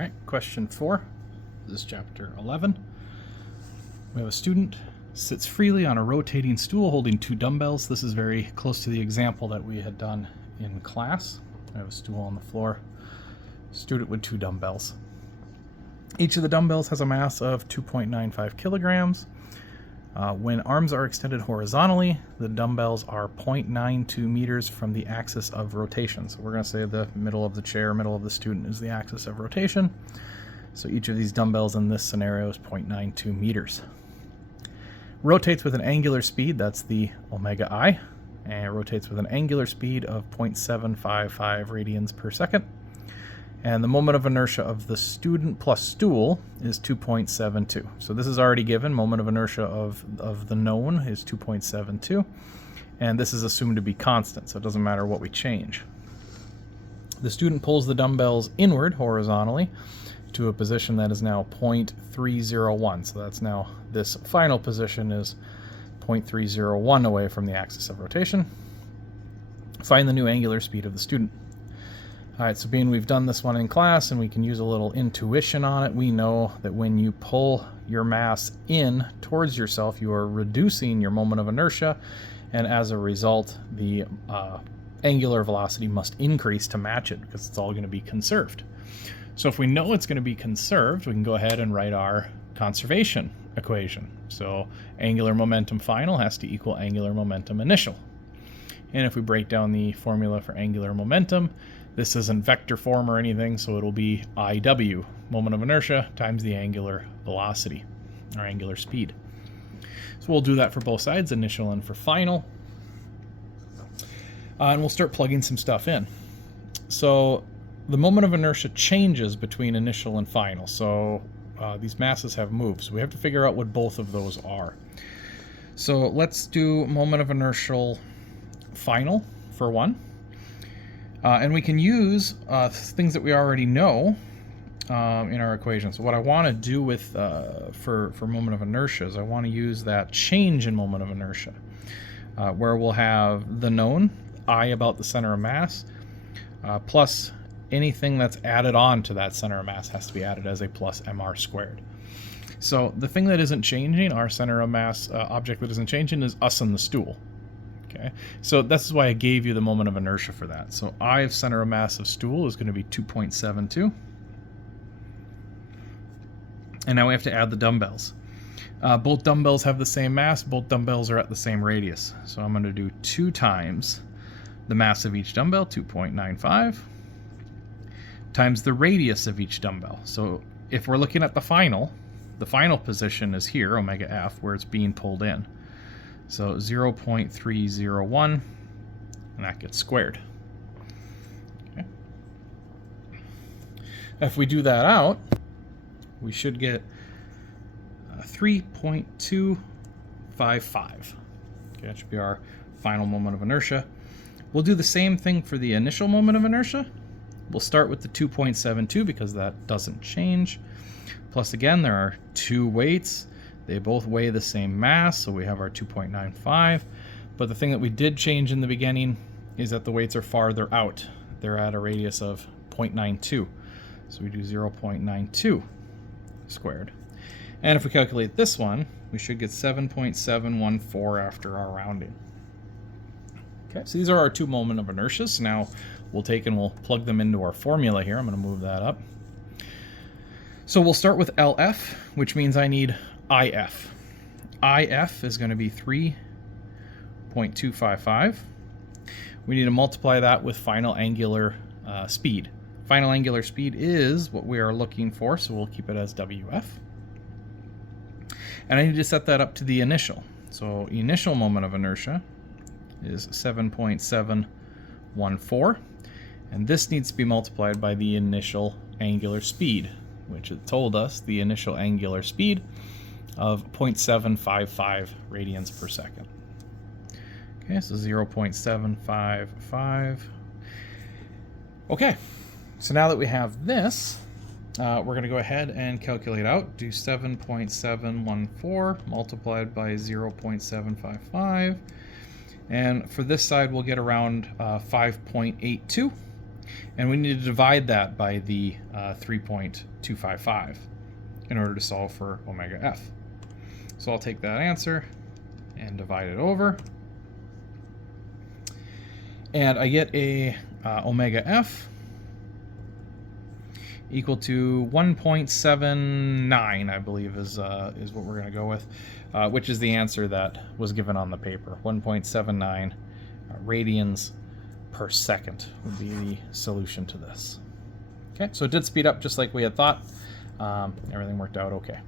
right, question 4. This is chapter 11. We have a student sits freely on a rotating stool holding 2 dumbbells. This is very close to the example that we had done in class. I have a stool on the floor, student with 2 dumbbells. Each of the dumbbells has a mass of 2.95 kilograms. When arms are extended horizontally, the dumbbells are 0.92 meters from the axis of rotation. So we're going to say the middle of the chair, middle of the student is the axis of rotation. So each of these dumbbells in this scenario is 0.92 meters. Rotates with an angular speed, that's the omega I, and rotates with an angular speed of 0.755 radians per second. And the moment of inertia of the student plus stool is 2.72. So this is already given. Moment of inertia of the known is 2.72. And this is assumed to be constant, so it doesn't matter what we change. The student pulls the dumbbells inward horizontally to a position that is now 0.301. So that's now, this final position is 0.301 away from the axis of rotation. Find the new angular speed of the student. All right, so being we've done this one in class and we can use a little intuition on it, we know that when you pull your mass in towards yourself, you are reducing your moment of inertia, and as a result, the angular velocity must increase to match it because it's all going to be conserved. So if we know it's going to be conserved, we can go ahead and write our conservation equation. So angular momentum final has to equal angular momentum initial. And if we break down the formula for angular momentum, this isn't vector form or anything, so it'll be IW, moment of inertia, times the angular velocity, or angular speed. So we'll do that for both sides, initial and for final. And we'll start plugging some stuff in. So the moment of inertia changes between initial and final. So these masses have moved, so we have to figure out what both of those are. So let's do moment of inertial final for one. And we can use things that we already know in our equation. So what I want to do with for moment of inertia is I want to use that change in moment of inertia, where we'll have the known, I about the center of mass, plus anything that's added on to that center of mass has to be added as a plus mr squared. So the thing that isn't changing, our center of mass object that isn't changing, is us and the stool. Okay, so this is why I gave you the moment of inertia for that. So I of center of mass of stool is going to be 2.72. And now we have to add the dumbbells. Both dumbbells have the same mass. Both dumbbells are at the same radius. So I'm going to do 2 times the mass of each dumbbell, 2.95, times the radius of each dumbbell. So if we're looking at the final position is here, omega F, where it's being pulled in. So 0.301, and that gets squared. Okay. If we do that out, we should get 3.255. Okay, that should be our final moment of inertia. We'll do the same thing for the initial moment of inertia. We'll start with the 2.72 because that doesn't change. Plus, again, there are 2 weights. They both weigh the same mass, so we have our 2.95. But the thing that we did change in the beginning is that the weights are farther out. They're at a radius of 0.92. So we do 0.92 squared. And if we calculate this one, we should get 7.714 after our rounding. Okay, so these are our 2 moment of inertia. So now we'll take and we'll plug them into our formula here. I'm going to move that up. So we'll start with LF, which means I need IF. IF is going to be 3.255. We need to multiply that with final angular speed. Final angular speed is what we are looking for, so we'll keep it as WF. And I need to set that up to the initial. So initial moment of inertia is 7.714. And this needs to be multiplied by the initial angular speed, which it told us the initial angular speed of 0.755 radians per second. Okay, so 0.755. Okay, so now that we have this, we're going to go ahead and calculate out. Do 7.714 multiplied by 0.755. And for this side, we'll get around 5.82. And we need to divide that by the 3.255 in order to solve for omega f. So I'll take that answer and divide it over. And I get a omega f equal to 1.79, I believe is what we're going to go with, which is the answer that was given on the paper. 1.79 radians per second would be the solution to this. Okay, so it did speed up just like we had thought. Everything worked out okay.